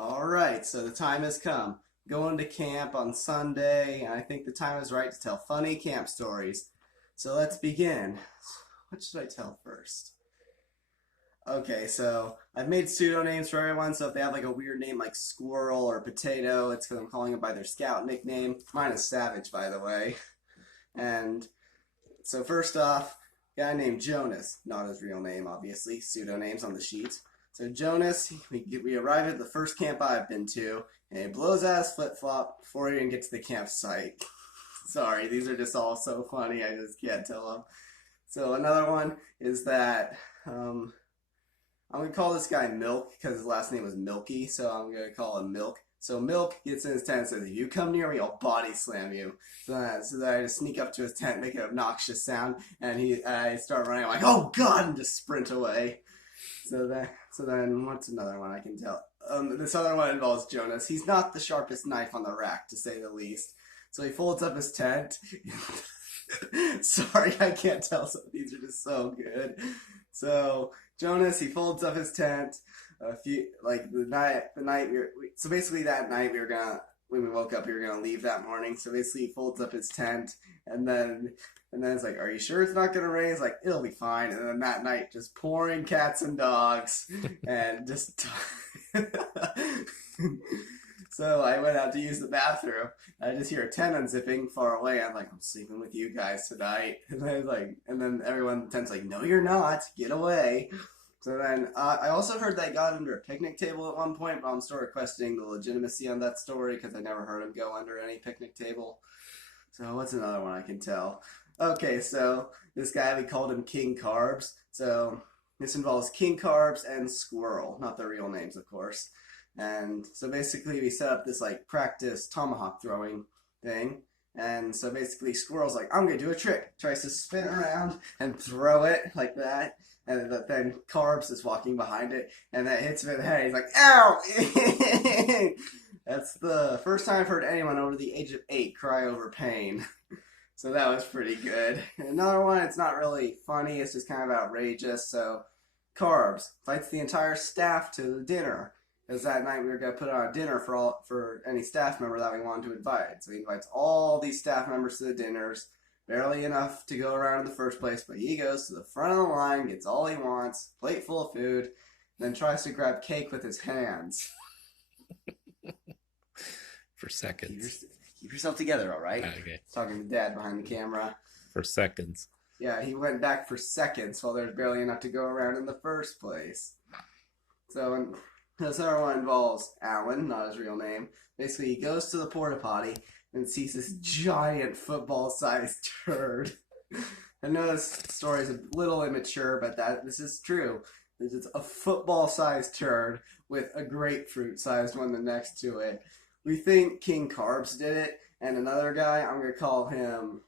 All right, so the time has come. Going to camp on Sunday, and I think the time is right to tell funny camp stories. So let's begin. What should I tell first? Okay, so I've made pseudonames for everyone, so if they have like a weird name like Squirrel or Potato, it's because I'm calling them by their scout nickname. Mine is Savage, by the way. And so first off, guy named Jonas, not his real name, obviously, pseudonames on the sheet. So Jonas, we arrive at the first camp I've been to, and he blows out his flip flop before he even gets to the campsite. Sorry, these are just all so funny. I just can't tell them. So another one is that I'm gonna call this guy Milk because his last name was Milky, so I'm gonna call him Milk. So Milk gets in his tent and says, "If you come near me, I'll body slam you." So that I just sneak up to his tent, make an obnoxious sound, and I start running. I'm like, "Oh God!" and just sprint away. So then, what's another one I can tell? This other one involves Jonas. He's not the sharpest knife on the rack, to say the least. So he folds up his tent. Sorry, I can't tell. Some of these are just so good. So Jonas, he folds up his tent. A few like the night so basically that night we were gonna when we woke up we were gonna leave that morning. So basically he folds up his tent and then it's like, "Are you sure it's not gonna rain?" It's like, "It'll be fine." And then that night, just pouring cats and dogs, and just. So I went out to use the bathroom. I just hear a tent unzipping far away. I'm like, "I'm sleeping with you guys tonight." And then everyone in the tent's like, "No, you're not. Get away." So then I also heard that he got under a picnic table at one point, but I'm still requesting the legitimacy on that story because I never heard him go under any picnic table. So what's another one I can tell? Okay, so this guy, we called him King Carbs. So this involves King Carbs and Squirrel, not their real names, of course. And so basically, we set up this like practice tomahawk throwing thing. And so basically, Squirrel's like, "I'm gonna do a trick." Tries to spin around and throw it like that. And then Carbs is walking behind it, and that hits him in the head. He's like, "Ow!" That's the first time I've heard anyone over the age of 8 cry over pain. So that was pretty good. Another one, it's not really funny, it's just kind of outrageous. So, Carbs invites the entire staff to dinner. Because that night we were going to put on a dinner for any staff member that we wanted to invite. So he invites all these staff members to the dinners. Barely enough to go around in the first place, but he goes to the front of the line, gets all he wants, plate full of food, then tries to grab cake with his hands. For seconds. Keep yourself together, all right? Okay. Talking to Dad behind the camera. For seconds. Yeah, he went back for seconds while there's barely enough to go around in the first place. So, and this other one involves Alan, not his real name. Basically, he goes to the porta potty and sees this giant football-sized turd. I know this story is a little immature, but this is true. It's a football-sized turd with a grapefruit-sized one next to it. We think King Carbs did it, and another guy, I'm gonna call him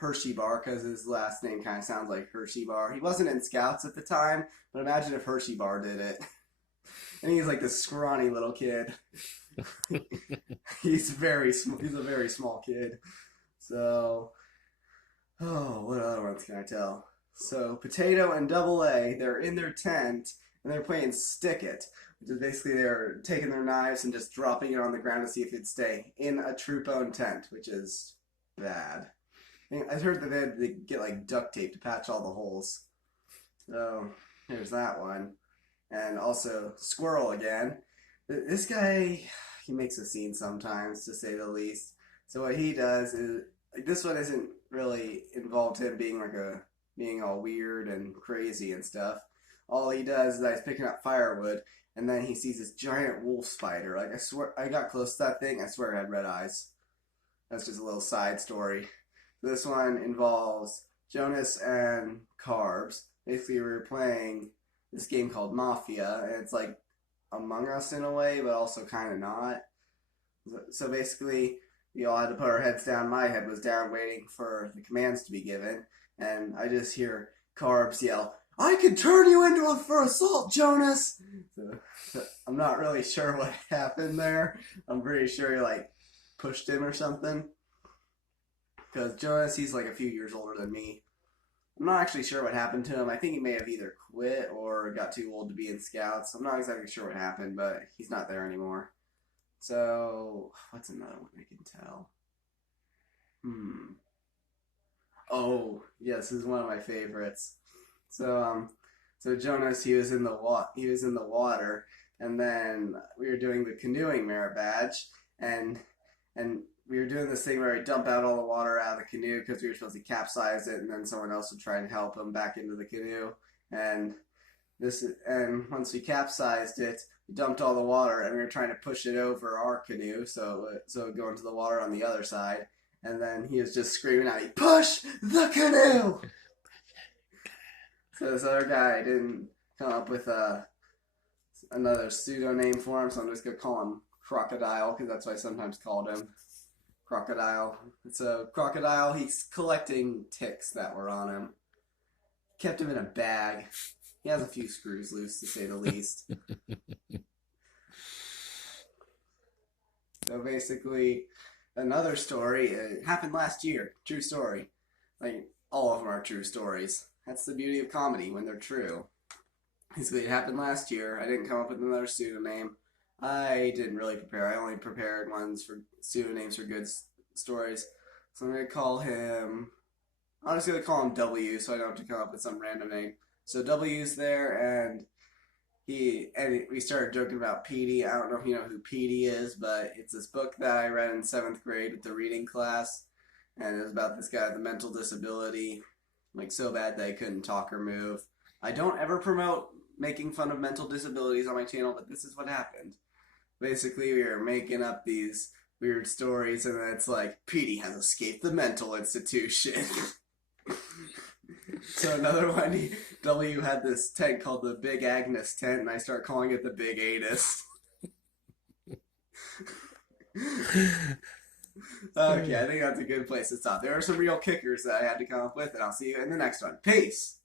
Hershey Bar because his last name kind of sounds like Hershey Bar. He wasn't in Scouts at the time, but imagine if Hershey Bar did it. And he's like this scrawny little kid. He's a very small kid. So, what other ones can I tell? So Potato and Double A, they're in their tent and they're playing Stick It, which is basically they're taking their knives and just dropping it on the ground to see if it'd stay in a troop-owned tent, which is bad. I heard that they get like duct tape to patch all the holes. So there's that one. And also Squirrel again. This guy, he makes a scene sometimes, to say the least. So what he does is, like, this one isn't really involved him being all weird and crazy and stuff. All he does is he's picking up firewood, and then he sees this giant wolf spider. Like, I swear, I got close to that thing, I swear it had red eyes. That's just a little side story. This one involves Jonas and Carbs. Basically, we were playing this game called Mafia, and it's like Among Us in a way, but also kind of not. So basically, we all had to put our heads down. My head was down waiting for the commands to be given, and I just hear Carbs yell, "I could turn you into a for assault, Jonas!" So I'm not really sure what happened there. I'm pretty sure he like pushed him or something. Because Jonas, he's like a few years older than me. I'm not actually sure what happened to him. I think he may have either quit or got too old to be in scouts. I'm not exactly sure what happened, but he's not there anymore. So, what's another one I can tell? Hmm. Oh, yes, this is one of my favorites. So, so Jonas, he was in the water, and then we were doing the canoeing merit badge, and and we were doing this thing where we dump out all the water out of the canoe because we were supposed to capsize it, and then someone else would try and help him back into the canoe, and and once we capsized it, we dumped all the water, and we were trying to push it over our canoe, so it would go into the water on the other side, and then he was just screaming out, "Push the canoe!" So this other guy didn't come up with another pseudo name for him, so I'm just gonna call him Crocodile because that's what I sometimes called him. Crocodile. It's a crocodile. He's collecting ticks that were on him. Kept him in a bag. He has a few screws loose, to say the least. So basically, another story. It happened last year. True story. Like all of them are true stories. That's the beauty of comedy when they're true. Basically, it happened last year. I didn't come up with another pseudonym. I didn't really prepare. I only prepared ones for pseudonyms for good stories. So I'm gonna call him. I'm just gonna call him W, so I don't have to come up with some random name. So W's there, and we started joking about Petey. I don't know if you know who Petey is, but it's this book that I read in seventh grade with the reading class, and it was about this guy with a mental disability, like so bad that he couldn't talk or move. I don't ever promote making fun of mental disabilities on my channel, but this is what happened. Basically, we were making up these weird stories, and then it's like, Petey has escaped the mental institution. So another one, W had this tent called the Big Agnes tent, and I start calling it the Big Anus. Okay, I think that's a good place to stop. There are some real kickers that I had to come up with, and I'll see you in the next one. Peace!